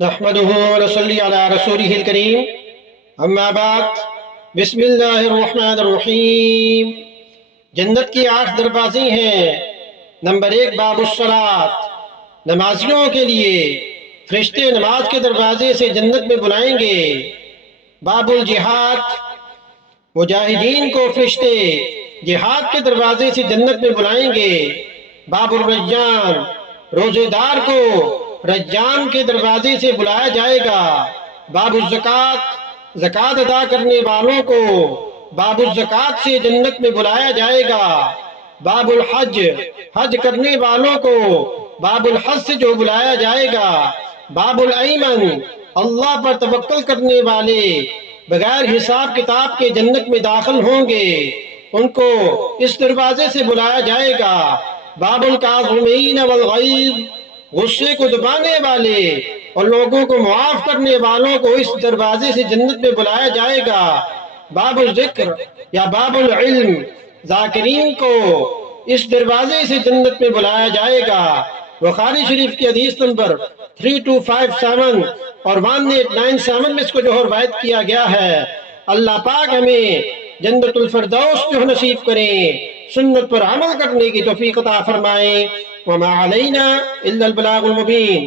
نحمده ونصلي على رسوله الكريم اما بعد بسم اللہ الرحمن الرحیم۔ جنت کی 8 دروازے ہیں۔ نمبر 1 باب الصلاۃ، نمازیوں کے لیے فرشتے نماز کے دروازے سے جنت میں بلائیں گے۔ باب الجہاد، مجاہدین کو فرشتے جہاد کے دروازے سے جنت میں بلائیں گے۔ باب الریان، روزے دار کو ریان کے دروازے سے بلایا جائے گا۔ باب الزکوٰۃ، زکوٰۃ ادا کرنے والوں کو باب الزکوٰۃ سے جنت میں بلایا جائے گا۔ باب الحج، حج کرنے والوں کو باب الحج سے جو بلایا جائے گا۔ باب الایمن، اللہ پر توکل کرنے والے بغیر حساب کتاب کے جنت میں داخل ہوں گے، ان کو اس دروازے سے بلایا جائے گا۔ باب الکاظمین والغیظ، غصے کو دبانے والے اور لوگوں کو معاف کرنے والوں کو اس دروازے سے جنت میں بلایا جائے گا۔ باب الذکر یا باب العلم، ذاکرین کو اس دروازے سے جنت میں بلایا جائے گا۔ بخاری شریف کی حدیث نمبر 3257 اور 1897 میں اس کو جو روایت کیا گیا ہے۔ اللہ پاک ہمیں جنت الفردوس جو نصیب کریں، سنت پر عمل کرنے کی توفیق عطا فرمائیں۔ وما علینا الا البلاغ المبین۔